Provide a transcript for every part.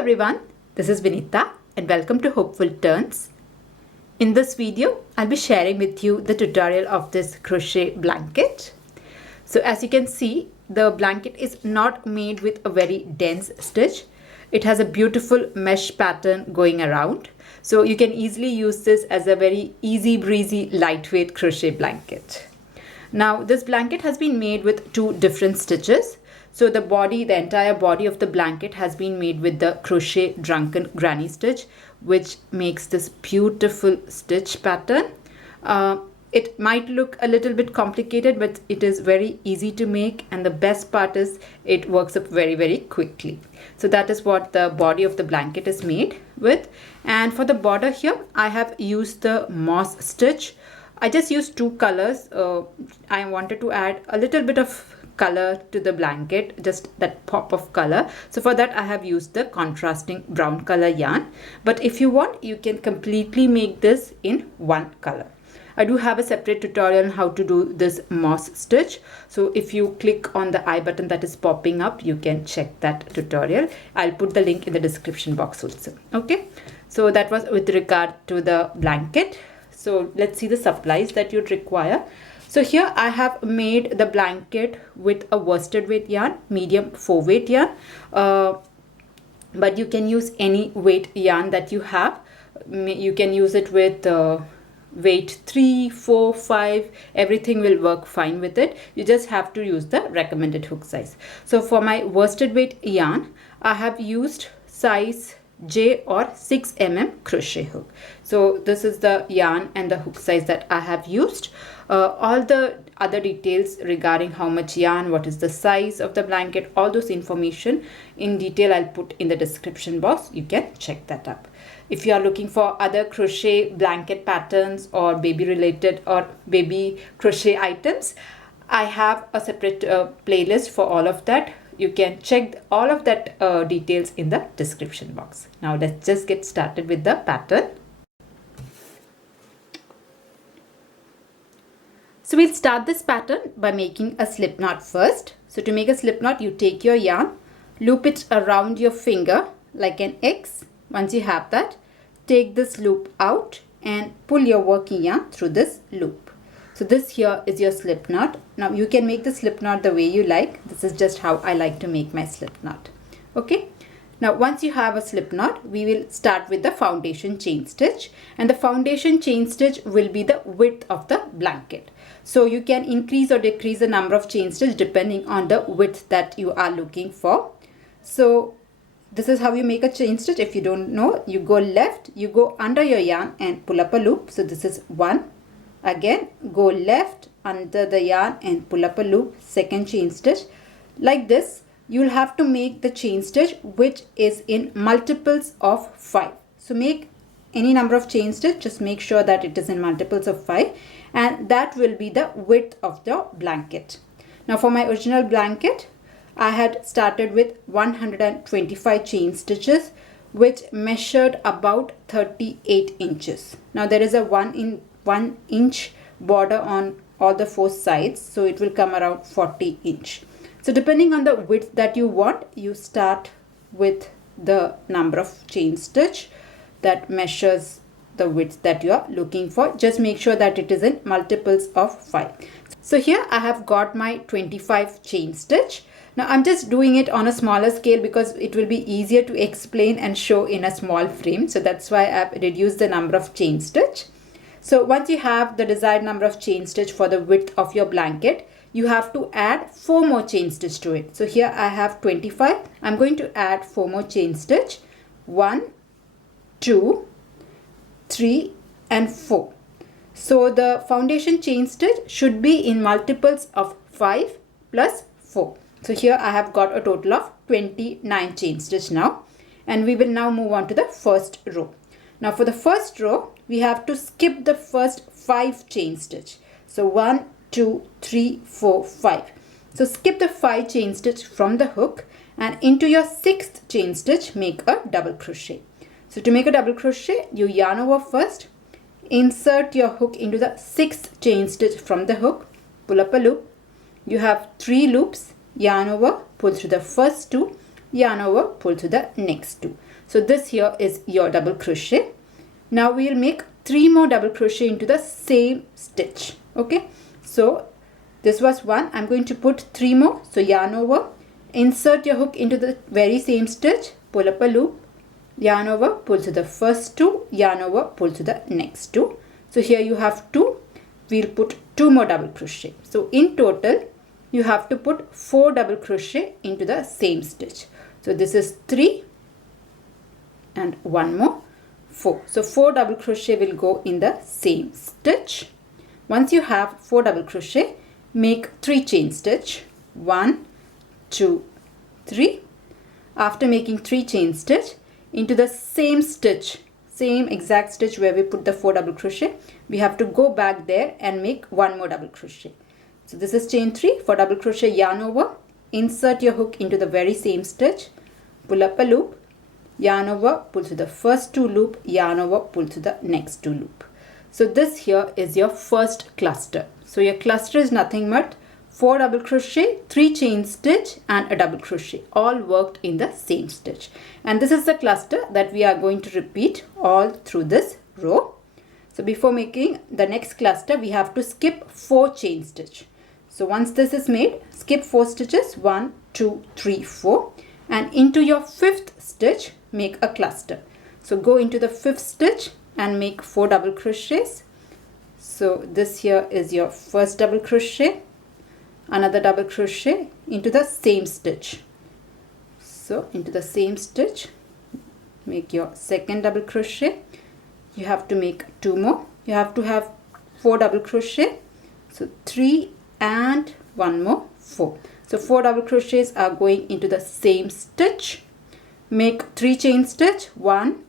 everyone, this is Vinita and welcome to Hopeful Turns. In this video, I'll be sharing with you the tutorial of this crochet blanket. So as you can see, the blanket is not made with a very dense stitch. It has a beautiful mesh pattern going around. So you can easily use this as a very easy breezy lightweight crochet blanket. Now this blanket has been made with two different stitches. So the entire body of the blanket has been made with the crochet Drunken granny stitch, which makes this beautiful stitch pattern. It might look a little bit complicated, but it is very easy to make, and the best part is it works up very quickly. So that is what the body of the blanket is made with. And for the border here, I have used the moss stitch. I just used two colors. I wanted to add a little bit of color to the blanket, just that pop of color. So for that I have used the contrasting brown color yarn, but if you want, you can completely make this in one color. I do have a separate tutorial on how to do this moss stitch, so if you click on the I button that is popping up, you can check that tutorial. I'll put the link in the description box also. Okay, so that was with regard to the blanket. So let's see the supplies that you'd require. So here I have made the blanket with a worsted weight yarn, medium 4 weight yarn, but you can use any weight yarn that you have. You can use it with weight 3, 4, 5, everything will work fine with it. You just have to use the recommended hook size. So for my worsted weight yarn, I have used size J or 6 mm crochet hook. So this is the yarn and the hook size that I have used. All the other details regarding how much yarn, what is the size of the blanket, all those information in detail I'll put in the description box. You can check that up. If you are looking for other crochet blanket patterns or baby related or baby crochet items, I have a separate playlist for all of that. You can check all of that details in the description box. Now let's just get started with the pattern. So we'll start this pattern by making a slip knot first. So to make a slip knot, you take your yarn, loop it around your finger like an X. Once you have that, take this loop out and pull your working yarn through this loop. So this here is your slip knot. Now you can make the slip knot the way you like. This is just how I like to make my slip knot. Okay. Now once you have a slip knot, we will start with the foundation chain stitch, and the foundation chain stitch will be the width of the blanket. So you can increase or decrease the number of chain stitch depending on the width that you are looking for. So this is how you make a chain stitch. If you don't know, you go left, you go under your yarn and pull up a loop. So this is one. Again, go left under the yarn and pull up a loop, second chain stitch. Like this, you'll have to make the chain stitch which is in multiples of 5. So make any number of chain stitch, just make sure that it is in multiples of 5, and that will be the width of the blanket. Now for my original blanket, I had started with 125 chain stitches which measured about 38 inches. Now there is a 1 inch border on all the 4 sides, so it will come around 40 inch. So depending on the width that you want, you start with the number of chain stitch that measures the width that you are looking for. Just make sure that it is in multiples of 5. So here I have got my 25 chain stitch. Now I'm just doing it on a smaller scale because it will be easier to explain and show in a small frame. So that's why I've reduced the number of chain stitch. So once you have the desired number of chain stitch for the width of your blanket, you have to add 4 more chain stitch to it. So here I have 25. I'm going to add 4 more chain stitch. 1, 2, 3 and 4. So the foundation chain stitch should be in multiples of 5 plus 4. So here I have got a total of 29 chain stitch now, and we will now move on to the first row. Now for the first row, we have to skip the first 5 chain stitch. So 1, 2, 3, 4, 5. So skip the 5 chain stitch from the hook, and into your 6th chain stitch, make a double crochet. So to make a double crochet, you yarn over first, insert your hook into the 6th chain stitch from the hook, pull up a loop. You have 3 loops, yarn over, pull through the first 2, yarn over, pull to the next 2. So this here is your double crochet. Now we will make 3 more double crochet into the same stitch. Okay, so this was 1. I'm going to put 3 more. So yarn over, insert your hook into the very same stitch, pull up a loop, yarn over, pull to the first 2, yarn over, pull to the next 2. So here you have 2. We'll put 2 more double crochet. So in total you have to put 4 double crochet into the same stitch. So this is 3 and 1 more, 4. So 4 double crochet will go in the same stitch. Once you have 4 double crochet, make 3 chain stitch, 1, 2, 3. After making 3 chain stitch, into the same stitch, same exact stitch where we put the 4 double crochet, we have to go back there and make 1 more double crochet. So this is chain 3, 4 double crochet, yarn over, insert your hook into the very same stitch, pull up a loop, yarn over, pull to the first 2 loop, yarn over, pull to the next 2 loop. So this here is your first cluster. So your cluster is nothing but 4 double crochet, 3 chain stitch and a double crochet, all worked in the same stitch. And this is the cluster that we are going to repeat all through this row. So before making the next cluster, we have to skip 4 chain stitch. So once this is made, skip 4 stitches, 1, 2, 3, 4, and into your 5th stitch, make a cluster. So go into the 5th stitch and make 4 double crochets. So this here is your first double crochet, another double crochet into the same stitch. So into the same stitch, make your second double crochet. You have to make 2 more. You have to have 4 double crochet. So 3 and 1 more, 4. So 4 double crochets are going into the same stitch. Make 3 chain stitch, 1,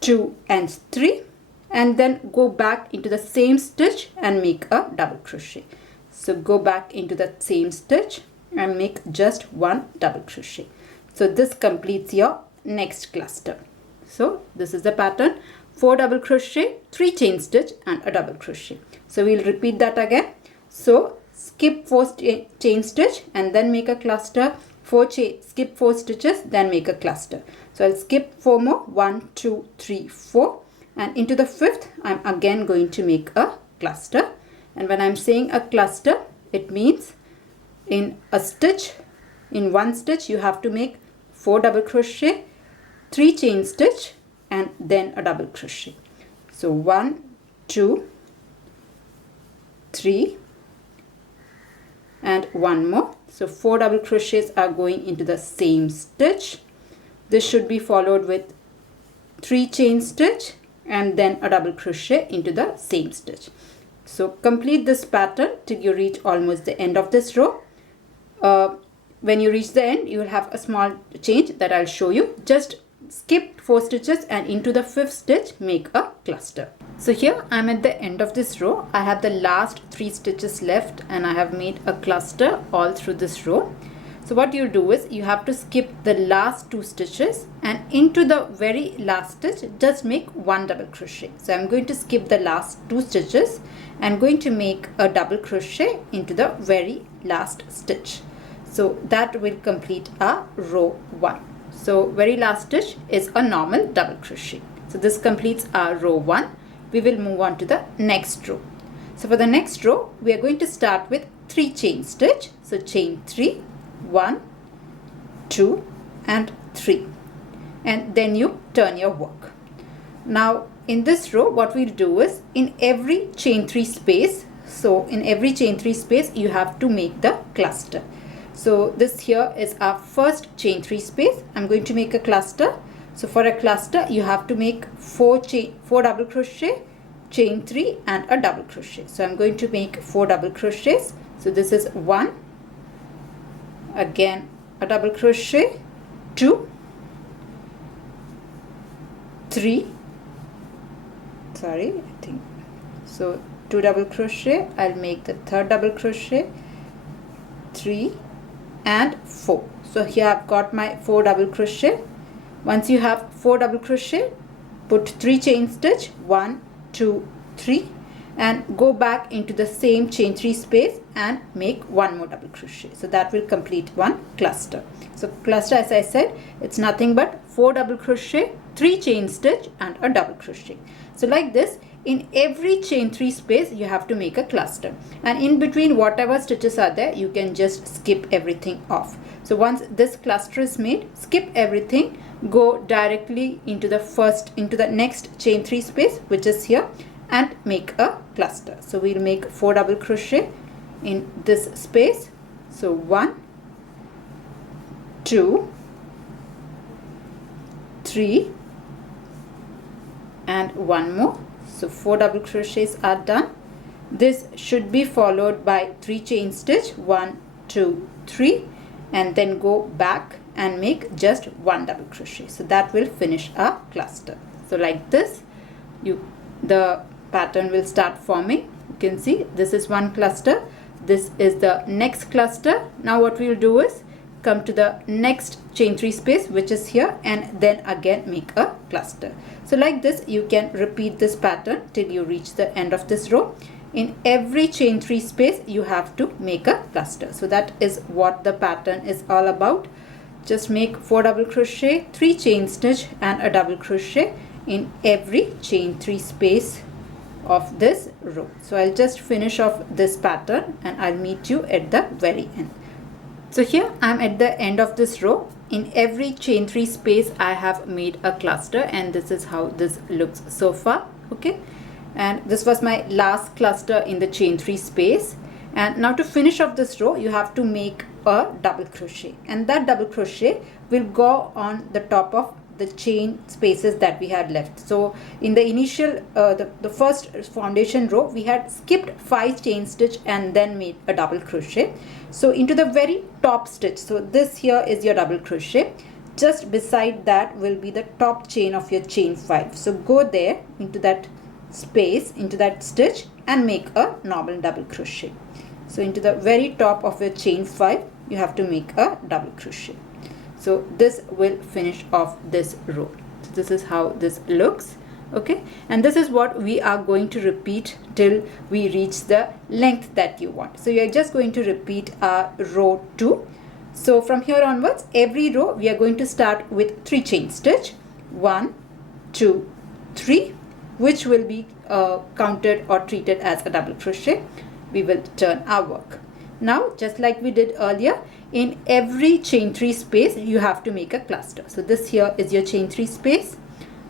2 and 3, and then go back into the same stitch and make a double crochet. So go back into the same stitch and make just 1 double crochet. So this completes your next cluster. So this is the pattern: 4 double crochet, 3 chain stitch and a double crochet. So we'll repeat that again. So skip 4 chain stitch and then make a cluster, skip 4 stitches, then make a cluster. So I'll skip 4 more, 1, 2, 3, 4, and into the 5th I'm again going to make a cluster. And when I'm saying a cluster, it means in a stitch, in one stitch you have to make 4 double crochet, 3 chain stitch and then a double crochet. So 1, 2, 3 and 1 more. So 4 double crochets are going into the same stitch. This should be followed with 3 chain stitch and then a double crochet into the same stitch. So complete this pattern till you reach almost the end of this row. When you reach the end, you will have a small change that I'll show you. Just skip 4 stitches and into the 5th stitch make a cluster. So here I'm at the end of this row. I have the last 3 stitches left and I have made a cluster all through this row. So what you do is you have to skip the last 2 stitches and into the very last stitch just make 1 double crochet. So I'm going to skip the last 2 stitches and going to make a double crochet into the very last stitch. So that will complete our row 1. So very last stitch is a normal double crochet. So this completes our row 1. We will move on to the next row. So for the next row, we are going to start with 3 chain stitch. So chain 3, 1, 2 and 3, and then you turn your work. Now in this row what we'll do is in every chain 3 space, so in every chain 3 space you have to make the cluster. So this here is our first chain 3 space. I'm going to make a cluster. So for a cluster you have to make 4 double crochet, chain 3 and a double crochet. So I'm going to make 4 double crochets. So this is 1, again a double crochet, 2, 3, sorry, I think so 2 double crochet. I'll make the 3rd double crochet, 3 and 4. So here I've got my 4 double crochet. Once you have 4 double crochet, put 3 chain stitch, 1, 2, 3, and go back into the same chain 3 space and make 1 more double crochet. So that will complete one cluster. So So cluster, as I said, it's nothing but 4 double crochet, 3 chain stitch and a double crochet. So like this, in every chain 3 space you have to make a cluster, and in between whatever stitches are there you can just skip everything off. So once this cluster is made, skip everything, go directly into the next chain 3 space, which is here, and make a cluster. So we'll make 4 double crochet in this space. So 1, 2, 3 and 1 more. So 4 double crochets are done. This should be followed by 3 chain stitch, 1, 2, 3, and then go back and make just 1 double crochet. So that will finish our cluster. So like this, the pattern will start forming. You can see this is one cluster, this is the next cluster. Now what we will do is come to the next chain 3 space, which is here, and then again make a cluster. So like this you can repeat this pattern till you reach the end of this row. In every chain 3 space you have to make a cluster. So that is what the pattern is all about. Just make 4 double crochet, 3 chain stitch and a double crochet in every chain 3 space of this row. So I'll just finish off this pattern and I'll meet you at the very end. So here I'm at the end of this row. In every chain 3 space I have made a cluster, and this is how this looks so far. Okay, and this was my last cluster in the chain 3 space. And now to finish off this row you have to make a double crochet, and that double crochet will go on the top of the chain spaces that we had left. So in the initial the first foundation row we had skipped 5 chain stitch and then made a double crochet. So into the very top stitch, so this here is your double crochet, just beside that will be the top chain of your chain 5. So go there into that space, into that stitch, and make a normal double crochet. So into the very top of your chain 5 you have to make a double crochet. So this will finish off this row. So this is how this looks. Okay, and this is what we are going to repeat till we reach the length that you want. So you are just going to repeat row 2. So from here onwards, every row we are going to start with 3 chain stitch, 1, 2, 3, which will be counted or treated as a double crochet. We will turn our work. Now just like we did earlier, in every chain 3 space you have to make a cluster. So this here is your chain 3 space,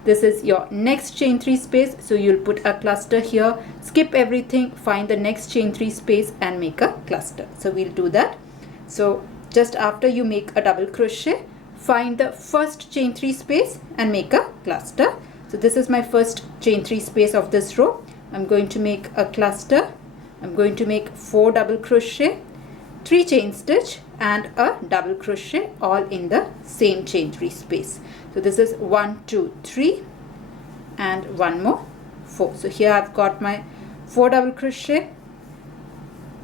this is your next chain 3 space, so you'll put a cluster here, skip everything, find the next chain 3 space and make a cluster. So we'll do that. So just after you make a double crochet, find the first chain 3 space and make a cluster. So this is my first chain 3 space of this row. I'm going to make a cluster. I'm going to make 4 double crochet, 3 chain stitch and a double crochet, all in the same chain 3 space. So this is 1, 2, 3 and 1 more, 4. So here I've got my 4 double crochet,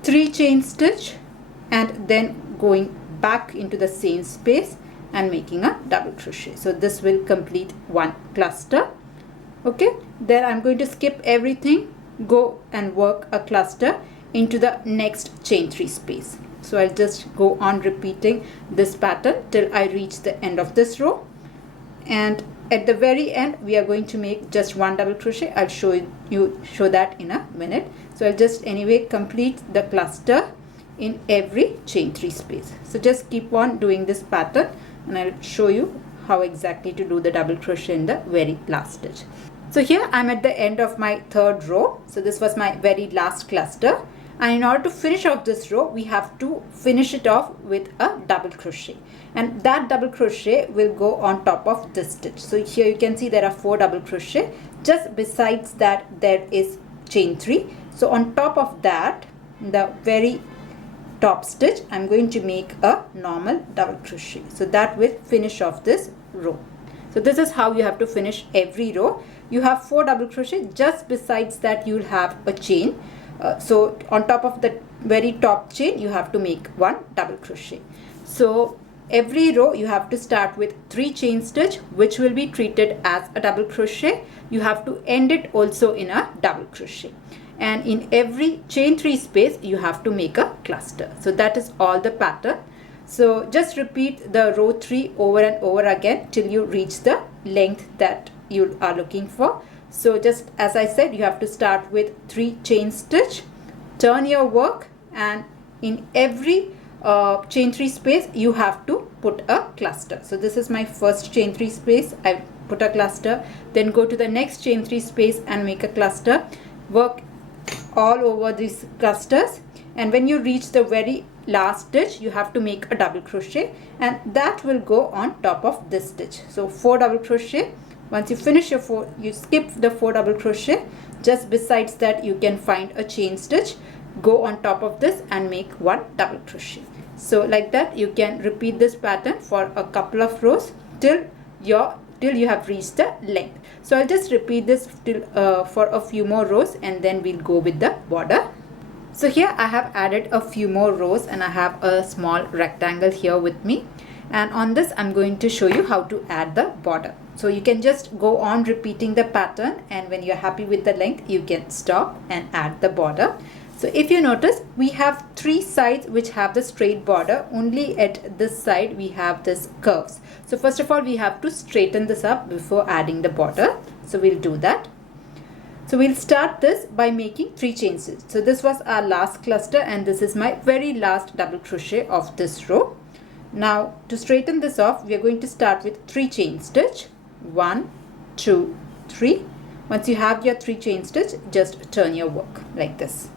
3 chain stitch, and then going back into the same space and making a double crochet. So this will complete one cluster. Okay, then I'm going to skip everything, go and work a cluster into the next chain 3 space. So I'll just go on repeating this pattern till I reach the end of this row, and at the very end we are going to make just 1 double crochet. I'll show that in a minute. So I'll just anyway complete the cluster in every chain 3 space. So just keep on doing this pattern and I'll show you how exactly to do the double crochet in the very last stitch. So here I'm at the end of my 3rd row. So this was my very last cluster, and in order to finish off this row we have to finish it off with a double crochet, and that double crochet will go on top of this stitch. So here you can see there are 4 double crochet, just besides that there is chain 3. So on top of that, the very top stitch, I'm going to make a normal double crochet. So that will finish off this row. So this is how you have to finish every row. You have 4 double crochet, just besides that you'll have a chain. So on top of the very top chain you have to make 1 double crochet. So every row you have to start with 3 chain stitch, which will be treated as a double crochet. You have to end it also in a double crochet, and in every chain 3 space you have to make a cluster. So that is all the pattern. So just repeat the row 3 over and over again till you reach the length that you are looking for. So just as I said, you have to start with 3 chain stitch, turn your work, and in every chain 3 space you have to put a cluster. So this is my first chain 3 space, I put a cluster, then go to the next chain 3 space and make a cluster, work all over these clusters, and when you reach the very last stitch you have to make a double crochet, and that will go on top of this stitch. So 4 double crochet. Once you finish your 4, you skip the 4 double crochet. Just besides that you can find a chain stitch, go on top of this and make 1 double crochet. So like that you can repeat this pattern for a couple of rows till you have reached the length. So I'll just repeat this till for a few more rows, and then we'll go with the border. So here I have added a few more rows, and I have a small rectangle here with me, and on this I'm going to show you how to add the border. So you can just go on repeating the pattern, and when you're happy with the length you can stop and add the border. So if you notice, we have 3 sides which have the straight border. Only at this side we have this curves. So first of all we have to straighten this up before adding the border. So we'll do that. So we'll start this by making 3 chain stitches. So this was our last cluster, and this is my very last double crochet of this row. Now to straighten this off, we are going to start with 3 chain stitch. 1, 2, 3. Once you have your 3 chain stitch, just turn your work like this.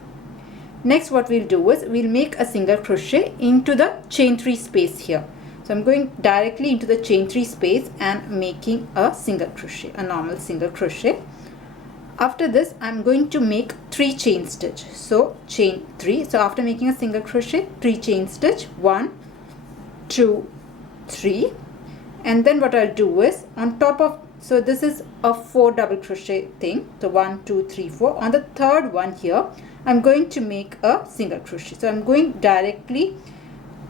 Next what we'll do is we'll make a single crochet into the chain 3 space here. So I'm going directly into the chain 3 space and making a single crochet, a normal single crochet. After this I'm going to make 3 chain stitch. So chain 3. So after making a single crochet, 3 chain stitch, 1, 2, 3. And then what I'll do is on top of, so this is a 4 double crochet thing. So 1, 2, 3, 4. On the third one here, I'm going to make a single crochet. So I'm going directly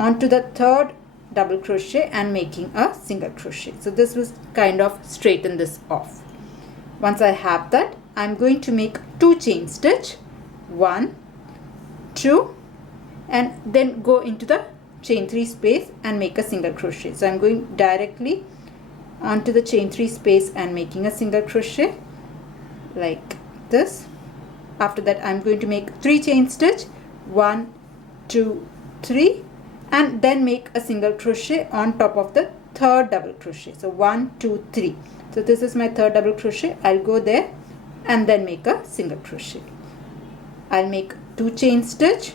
onto the third double crochet and making a single crochet. So this will kind of straighten this off. Once I have that, I'm going to make 2 chain stitch, 1, 2, and then go into the chain 3 space and make a single crochet. So I'm going directly onto the chain 3 space and making a single crochet like this. After that I'm going to make 3 chain stitch, 1, 2, 3, and then make a single crochet on top of the third double crochet. So 1, 2, 3. So this is my third double crochet. I'll go there and then make a single crochet. I'll make 2 chain stitch,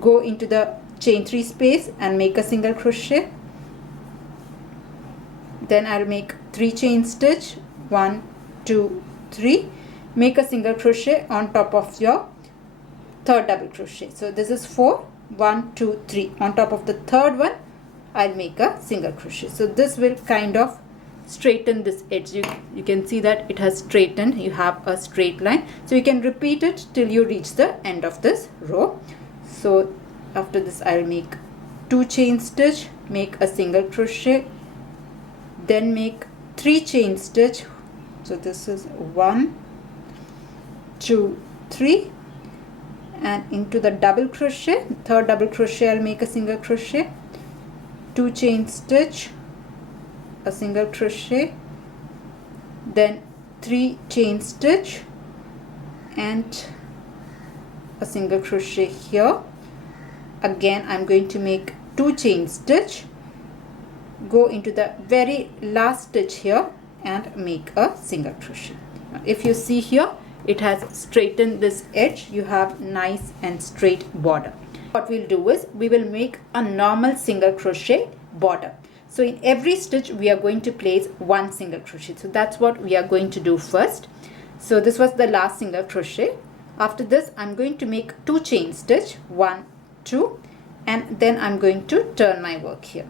go into the chain 3 space and make a single crochet. Then I'll make 3 chain stitch, 1, 2, 3, make a single crochet on top of your third double crochet. So this is 4, 1, 2, 3. On top of the third one I'll make a single crochet. So this will kind of straighten this edge. You can see that it has straightened. You have a straight line. So you can repeat it till you reach the end of this row. So after this I'll make 2 chain stitch, make a single crochet, then make 3 chain stitch. So this is 1, 2, 3, and into the double crochet, third double crochet I'll make a single crochet, 2 chain stitch, a single crochet, then 3 chain stitch and a single crochet here. Again I'm going to make 2 chain stitch, go into the very last stitch here and make a single crochet. Now, if you see here, it has straightened this edge. You have nice and straight border. What we'll do is we will make a normal single crochet border. So in every stitch we are going to place 1 single crochet. So that's what we are going to do first. So this was the last single crochet. After this I'm going to make 2 chain stitch, 1, 2, and then I'm going to turn my work here.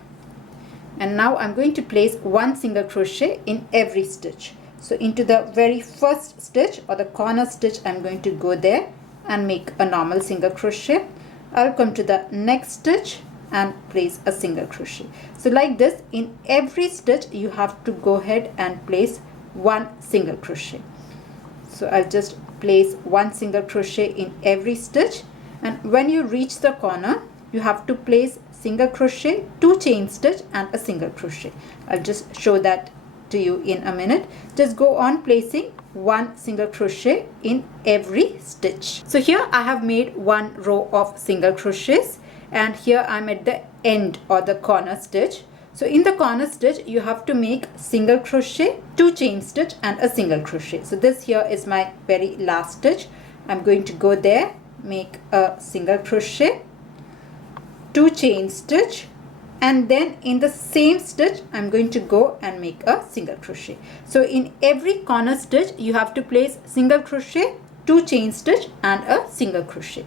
And now I'm going to place 1 single crochet in every stitch. So into the very first stitch or the corner stitch I'm going to go there and make a normal single crochet. I'll come to the next stitch and place a single crochet. So like this, in every stitch you have to go ahead and place 1 single crochet. So I'll just place 1 single crochet in every stitch, and when you reach the corner you have to place single crochet, 2 chain stitch and a single crochet. I'll just show that to you in a minute. Just go on placing 1 single crochet in every stitch. So here I have made 1 row of single crochets, and here I'm at the end or the corner stitch. So in the corner stitch you have to make single crochet, 2 chain stitch and a single crochet. So this here is my very last stitch. I'm going to go there, make a single crochet, 2 chain stitch, and then in the same stitch I'm going to go and make a single crochet. So in every corner stitch you have to place single crochet, 2 chain stitch and a single crochet.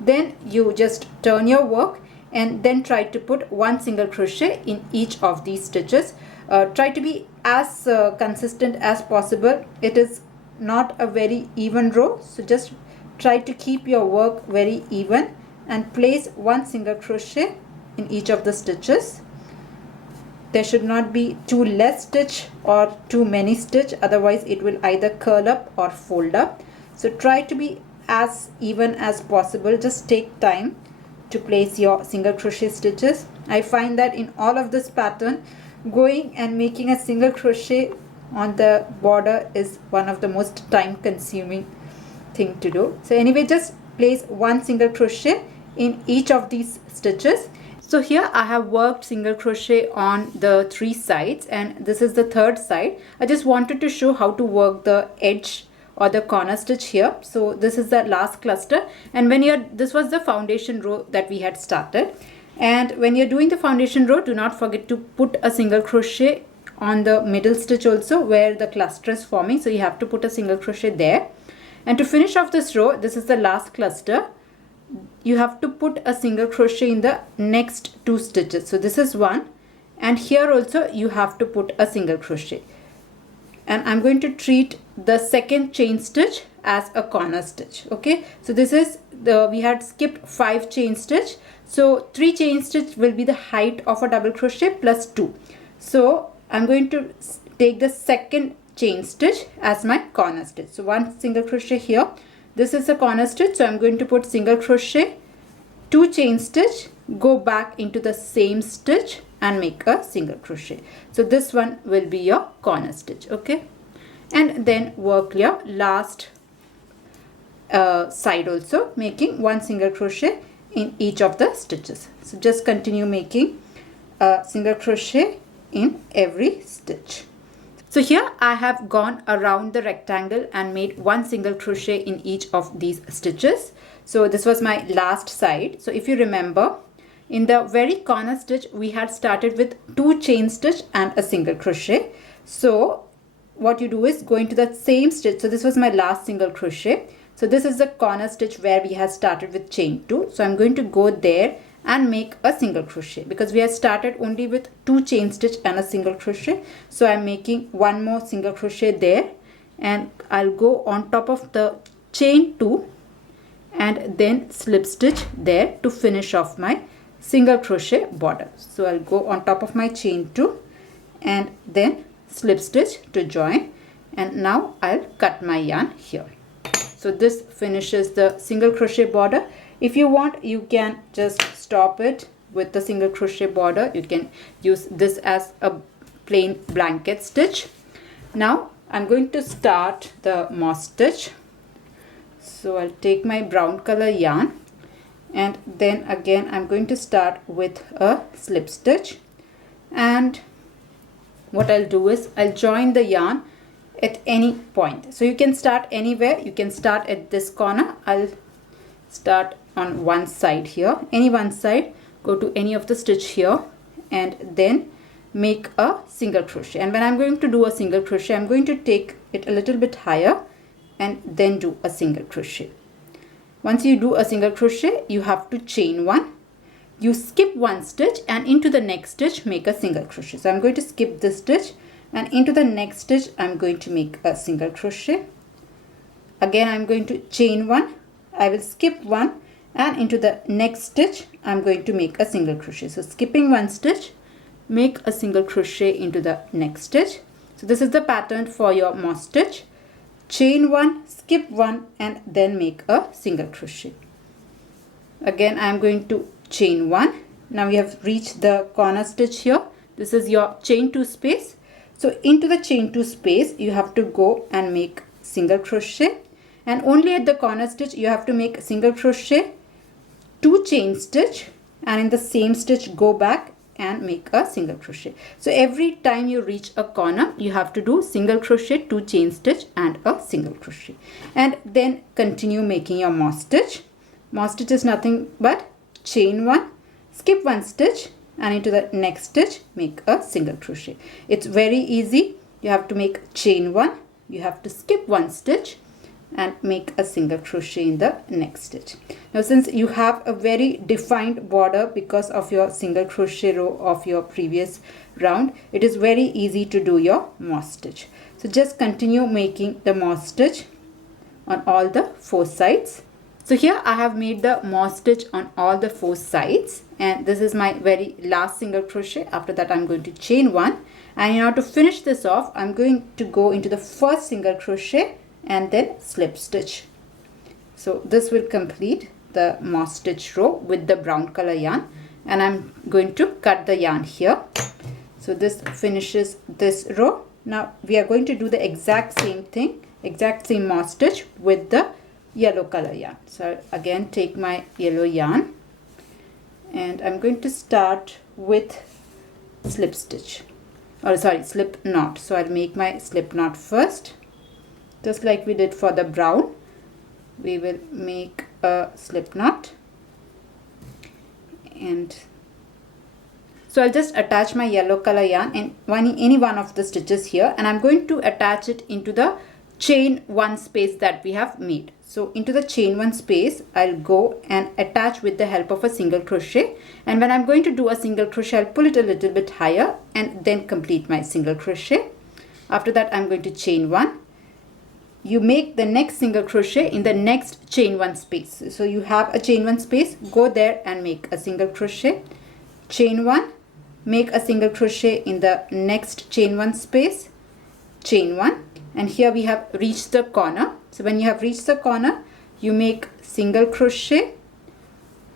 Then you just turn your work and then try to put 1 single crochet in each of these stitches. Try to be as consistent as possible. It is not a very even row, so just try to keep your work very even and place 1 single crochet in each of the stitches. There should not be too less stitch or too many stitch, otherwise it will either curl up or fold up. So try to be as even as possible. Just take time to place your single crochet stitches. I find that in all of this pattern, going and making a single crochet on the border is one of the most time consuming thing to do. So anyway, just place 1 single crochet in each of these stitches. So here I have worked single crochet on the 3 sides, and this is the 3rd side. I just wanted to show how to work the edge or the corner stitch here. So this is the last cluster, and when this was the foundation row that we had started, and when you're doing the foundation row, do not forget to put a single crochet on the middle stitch also where the cluster is forming. So you have to put a single crochet there, and to finish off this row, this is the last cluster, you have to put a single crochet in the next 2 stitches. So this is 1, and here also you have to put a single crochet, and I'm going to treat the 2nd chain stitch as a corner stitch. Okay, so this is we had skipped 5 chain stitch, so 3 chain stitch will be the height of a double crochet plus 2. So I'm going to take the 2nd chain stitch as my corner stitch. So 1 single crochet here, this is a corner stitch, so I'm going to put single crochet, 2 chain stitch, go back into the same stitch and make a single crochet. So this one will be your corner stitch. Okay, and then work your last side also, making 1 single crochet in each of the stitches. So just continue making a single crochet in every stitch. So here I have gone around the rectangle and made 1 single crochet in each of these stitches. So this was my last side. So if you remember, in the very corner stitch we had started with 2 chain stitch and a single crochet. So what you do is go into the same stitch. So this was my last single crochet. So this is the corner stitch where we had started with chain 2. So I'm going to go there and make a single crochet because we had started only with 2 chain stitch and a single crochet. So I'm making 1 more single crochet there, and I'll go on top of the chain 2 and then slip stitch there to finish off my single crochet border. So I'll go on top of my chain 2 and then slip stitch to join, and now I'll cut my yarn here. So this finishes the single crochet border. If you want, you can just stop it with the single crochet border. You can use this as a plain blanket stitch. Now I'm going to start the moss stitch. So I'll take my brown color yarn, and then again I'm going to start with a slip stitch, and what I'll do is I'll join the yarn at any point. So you can start anywhere. You can start at this corner. I'll start on one side here, any one side, go to any of the stitch here and then make a single crochet. And when I'm going to do a single crochet, I'm going to take it a little bit higher and then do a single crochet. Once you do a single crochet, you have to chain 1. You skip 1 stitch and into the next stitch make a single crochet. So I'm going to skip this stitch and into the next stitch I'm going to make a single crochet. Again I'm going to chain 1. I will skip 1 and into the next stitch I'm going to make a single crochet. So skipping 1 stitch, make a single crochet into the next stitch. So this is the pattern for your moss stitch. Chain 1, skip 1 and then make a single crochet. Again I'm going to chain 1. Now we have reached the corner stitch here. This is your chain 2 space. So into the chain 2 space you have to go and make single crochet, and only at the corner stitch you have to make single crochet, 2 chain stitch, and in the same stitch go back and make a single crochet. So every time you reach a corner you have to do single crochet, 2 chain stitch and a single crochet, and then continue making your moss stitch. Moss stitch is nothing but chain 1, skip 1 stitch, and into the next stitch make a single crochet. It's very easy. You have to make chain 1, you have to skip 1 stitch and make a single crochet in the next stitch. Now since you have a very defined border because of your single crochet row of your previous round, it is very easy to do your moss stitch. So just continue making the moss stitch on all the 4 sides. So here I have made the moss stitch on all the 4 sides, and this is my very last single crochet. After that I'm going to chain 1, and in order to finish this off I'm going to go into the first single crochet and then slip stitch. So this will complete the moss stitch row with the brown color yarn, and I'm going to cut the yarn here. So this finishes this row. Now we are going to do the exact same thing, exact same moss stitch with the yellow color yarn. So I'll again take my yellow yarn and I'm going to start with slip stitch, or sorry, slip knot. So I'll make my slip knot first. Just like we did for the brown, we will make a slip knot, and so I'll just attach my yellow color yarn in any one of the stitches here, and I'm going to attach it into the chain 1 space that we have made. So into the chain 1 space I'll go and attach with the help of a single crochet, and when I'm going to do a single crochet I'll pull it a little bit higher and then complete my single crochet. After that I'm going to chain 1. You make the next single crochet in the next chain 1 space. So you have a chain 1 space, go there and make a single crochet, chain 1, make a single crochet in the next chain 1 space, chain 1, and here we have reached the corner. So when you have reached the corner you make single crochet,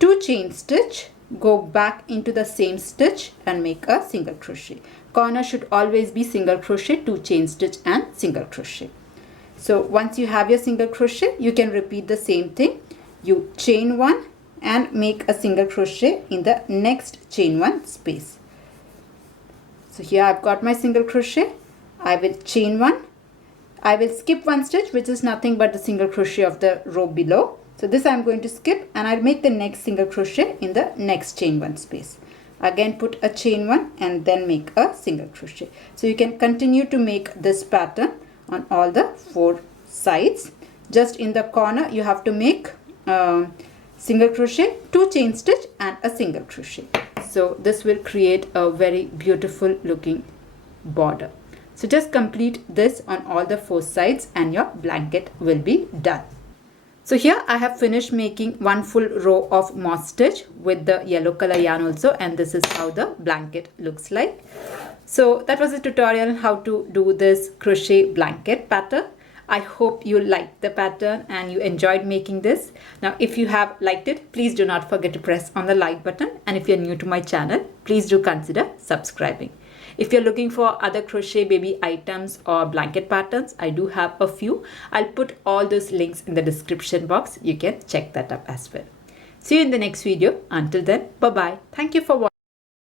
2 chain stitch, go back into the same stitch and make a single crochet. Corner should always be single crochet, 2 chain stitch and single crochet. So once you have your single crochet you can repeat the same thing. You chain 1 and make a single crochet in the next chain 1 space. So here I've got my single crochet. I will chain 1. I will skip 1 stitch, which is nothing but the single crochet of the row below. So this I'm going to skip, and I'll make the next single crochet in the next chain 1 space. Again put a chain 1 and then make a single crochet. So you can continue to make this pattern on all the 4 sides. Just in the corner you have to make single crochet, 2 chain stitch and a single crochet. So this will create a very beautiful looking border. So just complete this on all the 4 sides and your blanket will be done. So here I have finished making 1 full row of moss stitch with the yellow color yarn also, and this is how the blanket looks like. So that was a tutorial on how to do this crochet blanket pattern. I hope you liked the pattern and you enjoyed making this. Now if you have liked it, please do not forget to press on the like button, and if you're new to my channel, please do consider subscribing. If you're looking for other crochet baby items or blanket patterns, I do have a few. I'll put all those links in the description box. You can check that up as well. See you in the next video. Until then, bye-bye. Thank you for watching.